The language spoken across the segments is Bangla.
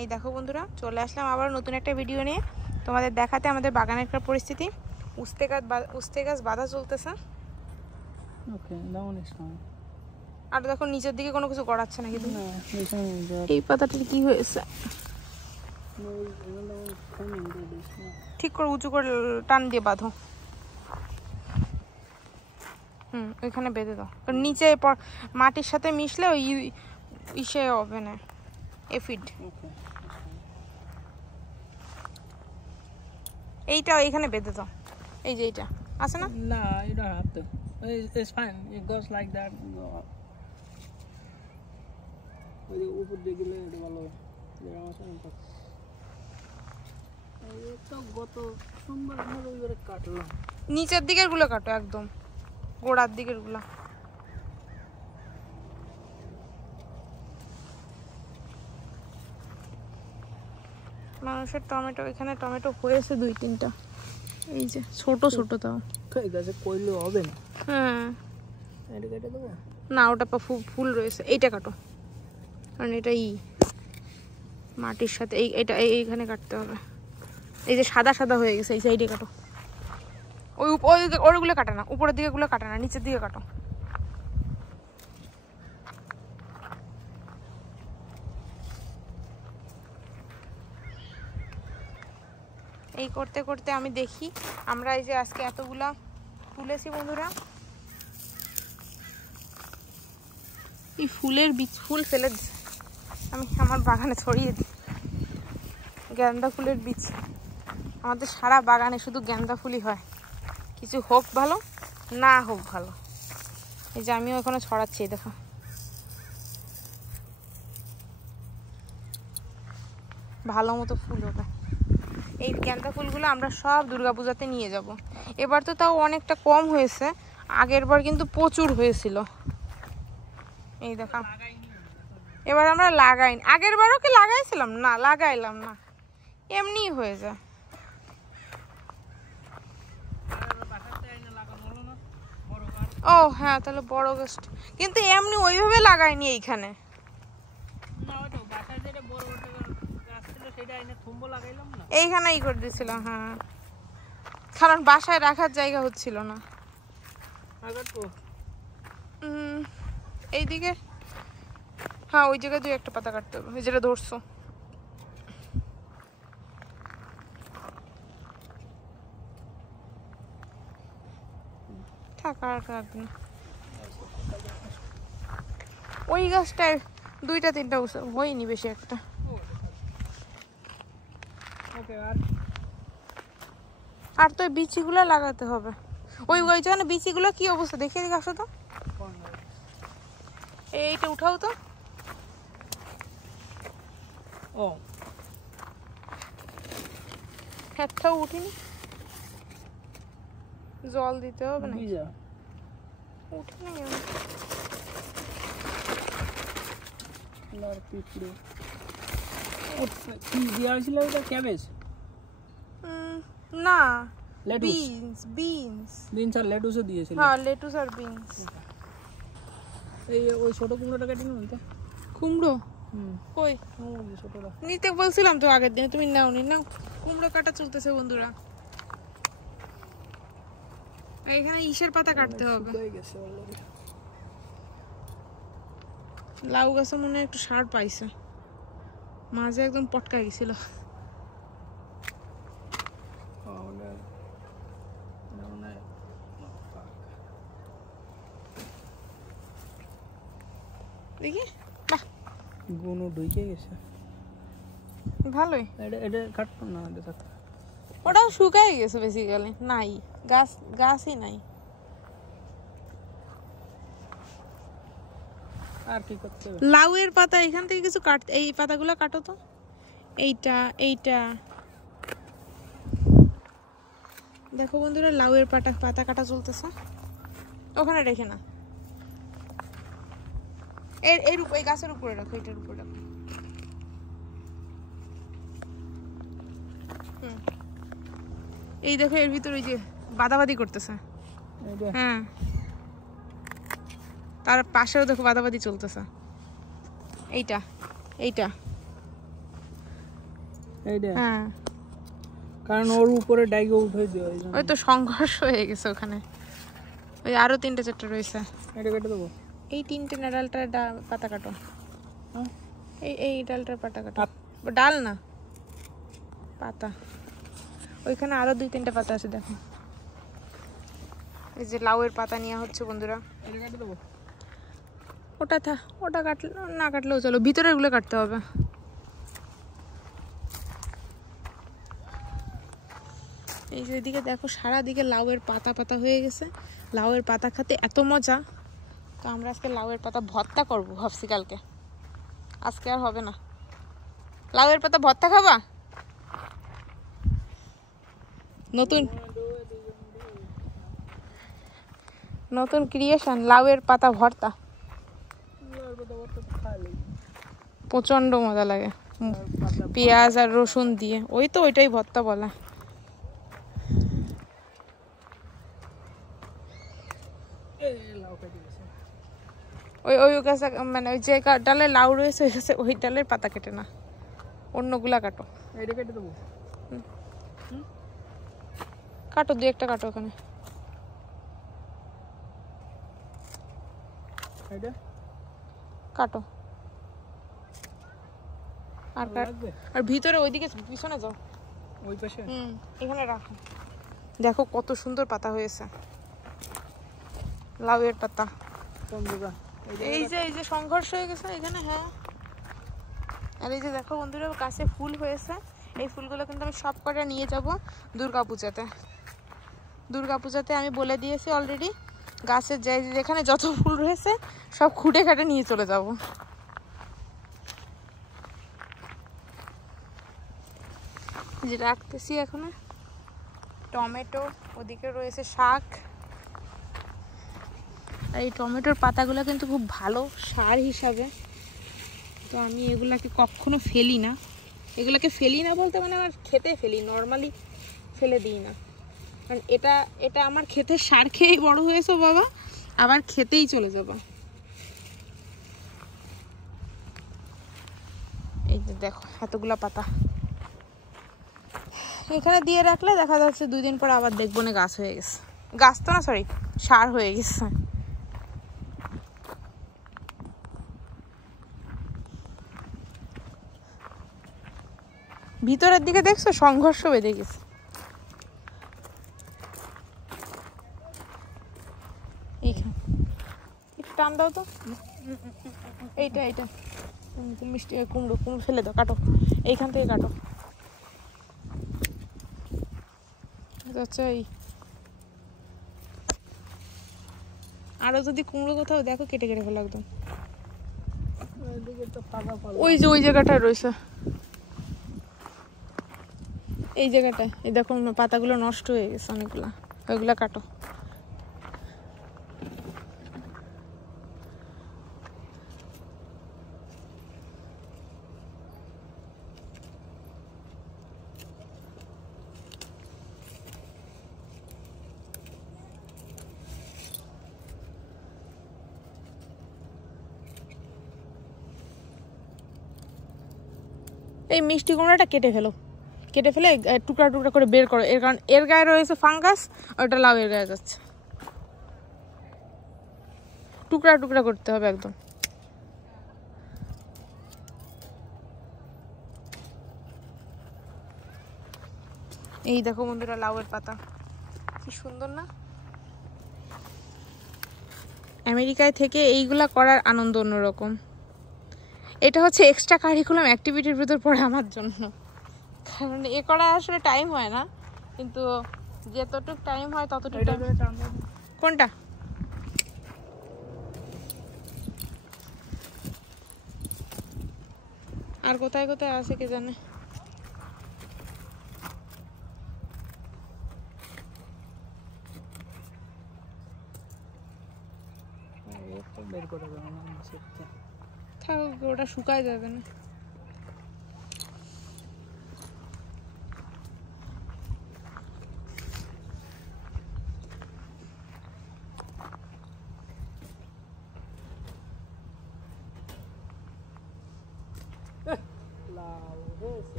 এই দেখো বন্ধুরা, চলে আসলাম আবার নতুন একটা ভিডিও নিয়ে তোমাদের দেখাতে আমাদের বাগানের একটা পরিস্থিতি। উস্তে গাছ বাঁধা চলতেছে। আর দেখো নিচের দিকে কোনো কিছু গড়াচ্ছে না কিন্তু। এই পাতাটার কি হয়েছে? ঠিক করে উঁচু করে টান দিয়ে বাঁধো। ওইখানে বেঁধে দাও, কারণ নিচে মাটির সাথে মিশলে ওই ইসে হবে না, এফিড। এইটা এইখানে বেঁধে দাও, এই যে এইটা আছে না? না, you don't have to. It's fine. It goes like that. ওই যে উপর দিকে গেলে এটা ভালো হবে। এটা গত সোমবার আমরা ওইবারে কাটলাম। নিচের দিকের গুলো কাটো, একদম গোড়ার দিকের গুলো। মানুষের টমেটো, এখানে টমেটো হয়েছে 2-3টা, এই যে ছোট ছোট। তাও এই গাছে কইলে হবে না। হ্যাঁ, এটা কেটে দেবো না, ওটা ফুল রয়েছে। এইটা কাটো, কারণ এটা মাটির সাথে এটা এইখানে কাটতে হবে। এই যে সাদা সাদা হয়ে গেছে, এই সাইডে কাটো। ওইগুলো কাটা না, উপরের দিকে গুলো কাটা না, নিচের দিকে কাটো। এই করতে করতে আমি দেখি আমরা এই যে আজকে এতগুলা তুলেছি বন্ধুরা। এই ফুলের বীজ, ফুল ফেলে আমি আমার বাগানে ছড়িয়ে দিই। গেন্দা ফুলের বীজ, আমাদের সারা বাগানে শুধু গেন্দা ফুলই হয়, কিছু হোক ভালো না হোক ভালো। এই যে আমিও এখনো ছড়াচ্ছি, দেখো। ভালো মতো ফুল হবে। এই গেন্দা ফুলগুলো আমরা সব দুর্গাপূজাতে নিয়ে যাব। এবার তো তাও অনেকটা কম হয়েছে, আগের বার কিন্তু প্রচুর হয়েছিল। এই দেখো, এবার আমরা লাগাইনি। আগের বারও কি লাগাইছিলাম? না, লাগাইলাম না, এমনি হয়ে যায়। ও হ্যাঁ, তাহলে বড় গাছ, কিন্তু এমনি ওইভাবে লাগাইনি এইখানে। এইখানেই করে দিয়েছিলাম, হ্যাঁ, কারণ বাসায় রাখার জায়গা হচ্ছিল না। এইদিকে হ্যাঁ, ওই জায়গায় 2-1টা পাতা কাটতে হবে, যেটা ধরছো। ওই গাছটায় 2-3টা হয়নি বেশি একটা। আর তো বিচিগুলো লাগাতে হবে। ওই জায়গায় বিচিগুলো কি অবস্থা দেখে দিকে আসো তো। এইটা উঠাও তো। ও একটাও উঠিনি, জল দিতে হবে না। উঠে নাই না, বিনস আর লেটুসও দিয়েছিল। হ্যাঁ, লেটুস আর বিনস। এই ওই ছোট কুমড়োটা কেটে নিন। ওইটা কুমড়ো কই নিতে বলছিলাম তো আগের দিনে, তুমি নাওনি। নাও, কুমড়ো কাটা চলতেছে বন্ধুরা। এখানে ইসের পাতা কাটতে হবে। লাউ গাছে মনে হয় একটু সার পাইছে, মাঝে একদম পটকা গেছিল। দেখি, বাহ, গুনো ঢুকে গেছে, ভালোই। এটা কাটতো না, এটা থাকতো। ওটাও শুকাই গেছে বেসিক্যালি, নাই গাছই নাই। আর কি করতে হবে? লাউয়ের পাতা এখান থেকে কিছু কাট, এই পাতাগুলো কাটো তো। এইটা দেখো বন্ধুরা, লাউয়ের পাতা কাটা চলতেছে। ওখানে রেখে না, এই গাছের উপরে রাখো, এটার উপরে রাখো। এই দেখো, এর ভিতরে ওই যে বাদাবাদি করতেছে। হ্যাঁ, তার পাশেও দেখো বাদাবাদি চলতেছে। এইটা এইটা হ্যাঁ কারণ ওর উপরে ডাইগে উঠে দিও এই জন্য। ওই তো সংঘর্ষ হয়ে গেছে ওখানে। ওই আরো 3-4টা রয়েছে। এটা কেটে দেবো। এই 3টে না ডালটার পাতা কাটো। হ্যাঁ এই ডালটার পাতা কাটো। ডাল না পাতা। ওইখানে আরো 2-3টা পাতা আছে দেখো। এই যে লাউয়ের পাতা নেওয়া হচ্ছে বন্ধুরা। এটা কেটে দেবো। ওটা কাটলে না কাটলেও চলো, ভিতরে এগুলো কাটতে হবে। এই যে এদিকে দেখো সারাদিকে লাউয়ের পাতা পাতা হয়ে গেছে। লাউয়ের পাতা খেতে এত মজা, তো আমরা আজকে লাউয়ের পাতা ভর্তা করবো ভাবছি কালকে। আজকে আর হবে না। লাউয়ের পাতা ভর্তা খাবা? নতুন ক্রিয়েশন লাউয়ের পাতা ভর্তা, প্রচন্ড মজা লাগে পেঁয়াজ আর রসুন দিয়ে। ওই তো ওইটাই ভর্তা বলা। ওই ওই গাছে মানে ওই যে ডালে লাউ রয়েছে ওই গাছে ওই ডালের পাতা কেটে না, অন্যগুলা কাটো। এটা কেটে দেবো। কাটো 2-1টা কাটো ওখানে। এটা কাটো আর আর ভিতরে ওইদিকে পিছনে যাও, ওই পাশে এখানে রাখো। দেখো কত সুন্দর পাতা হয়েছে লাউয়ের পাতা। এই যে সংঘর্ষ হয়ে গেছে এখানে। হ্যাঁ আর এই যে দেখো বন্ধুরা গাছে ফুল হয়েছে। এই ফুলগুলো কিন্তু আমি সব কটা নিয়ে যাব দুর্গাপূজাতে আমি বলে দিয়েছি অলরেডি। গাছের যেখানে যত ফুল রয়েছে সব খুঁটে খাটে নিয়ে চলে যাব। যে রাখতেছি এখন টমেটো, ওদিকে রয়েছে শাক। আর এই টমেটোর পাতাগুলো কিন্তু খুব ভালো সার হিসাবে, তো আমি এগুলাকে কখনো ফেলি না। এগুলাকে ফেলি না বলতে মানে আমার খেতে ফেলি, নর্মালি ফেলে দিই না। কারণ এটা আমার খেতে সার খেয়েই বড় হয়েছে বাবা, আবার খেতেই চলে যাব। এই যে দেখো এতগুলা পাতা এখানে দিয়ে রাখলে দেখা যাচ্ছে 2 দিন পর আবার দেখবো না গাছ হয়ে গেছে। গাছ তো না, সরি সার হয়ে গেছে। ভিতরের দিকে দেখছো সংঘর্ষ বেঁধে গেছে। এইখানে একটু টান দাও তো। এইটা মিষ্টি কুমড়ো ফেলে দাও, কাটো এইখান থেকে কাটো। আচ্ছা আরো যদি কুমড়ো কোথাও দেখো কেটে কেটে ফেলো একদম। ওই যে ওই জায়গাটা রয়েছে, এই জায়গাটা এই দেখো পাতাগুলো নষ্ট হয়ে গেছে অনেকগুলা, ওইগুলা কাটো। এই মিষ্টি কুমড়াটা কেটে ফেলে টুকরা টুকরা করে বের করো, এর কারণ এর গায়ে রয়েছে ফাঙ্গাস, ওটা লাউ এর গায়ে যাচ্ছে। টুকরা টুকরা করতে হবে একদম। এই দেখো বন্ধুরা লাউয়ের পাতা কি সুন্দর না? আমেরিকায় থেকে এইগুলা করার আনন্দ অন্যরকম। এটা হচ্ছে এক্সট্রা কারিকুলাম অ্যাক্টিভিটির ভিতর পড়ে আমার জন্য, কারণ এ করা আসলে টাইম হয় না, কিন্তু যতটুকু টাইম হয় ততটুকু। কোনটা? আর কোথায় কোথায় আছে কে জানে। থাক ওটা শুকায় যাবে না।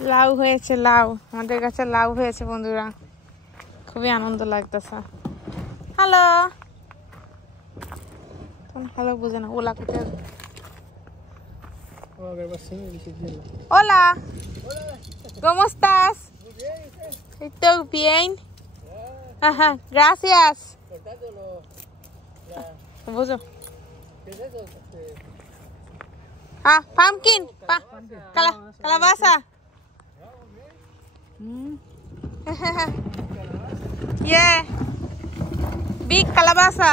লাউ হয়েছে, লাউ আমাদের কাছে লাউ হয়েছে বন্ধুরা, খুবই আনন্দ লাগতেছে। হ্যালো, হ্যালো বুঝে না, ওলা কোথায়? Hola, ¿cómo estás? Estoy bien. Ajá, gracias. Buzo. Ah, pumpkin, calabaza. Yeah, big calabaza.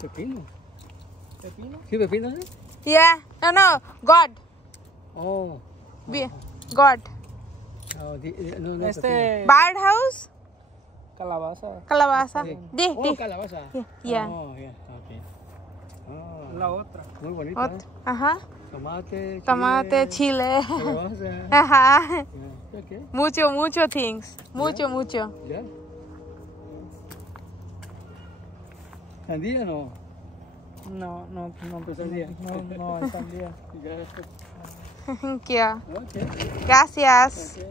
Pepino. ¿Pepino? ¿Sí, pepino? Yeah, no, God. Oh. God. No, no, Bird house? calabaza. Calabaza. Oh, calabaza. Yeah. Oh, yeah, okay. Oh, la otra. Muy bonita. Ajá. Tomate, Chile. calabaza. Ajá. Yeah, okay. Mucho things. Mucho. Yeah. ¿Sandía no? No empezaría. No, es sandía. Thank you. Okay. Gracias. Okay.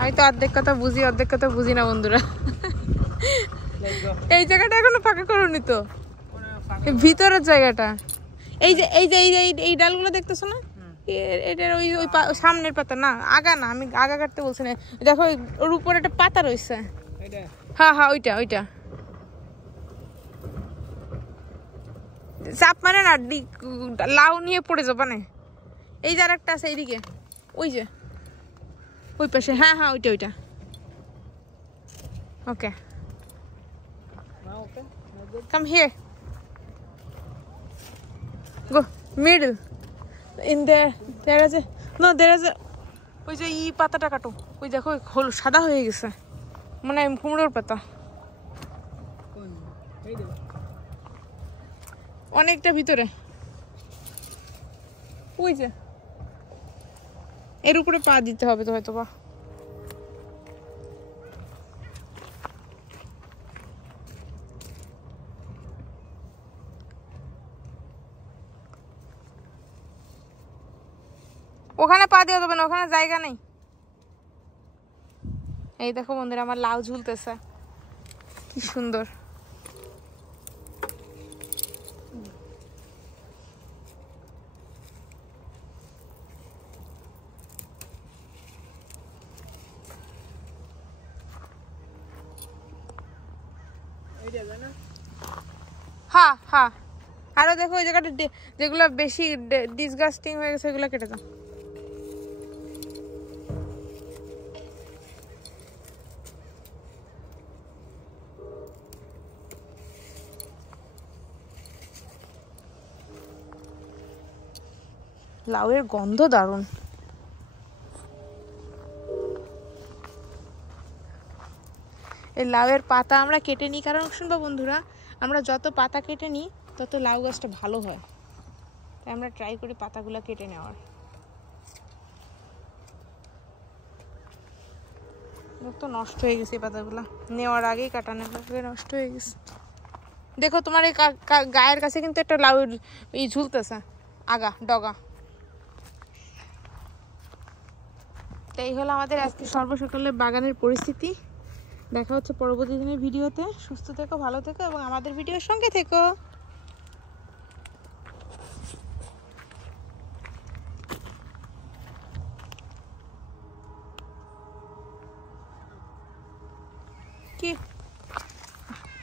আমি তো অর্ধেক কথা বুঝি না বন্ধুরা। এই জায়গাটা এখনো ফাঁকা করোনি তো, এই ভিতরের জায়গাটা। এই ডালগুলো দেখতেছো না, এটার ওই সামনের পাতা না, আগা না, আমি আগা কাটতে বলছি না। দেখো ওর উপরে একটা পাতা রয়েছে। হ্যাঁ ওইটা চাপ মানে না, লাউ নিয়ে পড়ে যাবা না। এই যে আরেকটা আছে এইদিকে, ওই পাশে। হ্যাঁ ওইটা। ওকে, come here, go middle, in there is a ওই যে পাতাটা কাটো, ওই দেখো হলুদ সাদা হয়ে গেছে, মানে কুমড়োর পাতা অনেকটা ভিতরে। ওই যে এর উপরে পা দিতে হবে তো হয়তো বা। ওখানে পা দেওয়া যাবে না, ওখানে জায়গা নেই। এই দেখো বন্ধুরা, আমার লাউ ঝুলতেছে, কি সুন্দর। হ্যাঁ আরো দেখো ওই জায়গাটা যেগুলো বেশি ডিসগাস্টিং হয়ে গেছে ওগুলো কেটে দাও। লাউয়ের গন্ধ দারুণ। এই লাউয়ের পাতা আমরা কেটে নিই, কারণ শুনবো বন্ধুরা, আমরা যত পাতা কেটে নিই তত লাউ গাছটা ভালো হয়, তাই আমরা ট্রাই করি পাতাগুলো কেটে নেওয়ার। তো নষ্ট হয়ে গেছে এই পাতাগুলো, নেওয়ার আগেই কাটানো নষ্ট হয়ে গেছে। দেখো তোমার এই গায়ের কাছে কিন্তু একটা লাউয়ের ঝুলতেছে, ডগা। তো এই হলো আমাদের আজকে সর্বসকালের বাগানের পরিস্থিতি। দেখা হচ্ছে পরবর্তী দিনের ভিডিওতে। সুস্থ থেকো, ভালো থেকো এবং আমাদের ভিডিওর সঙ্গে থেকো। কি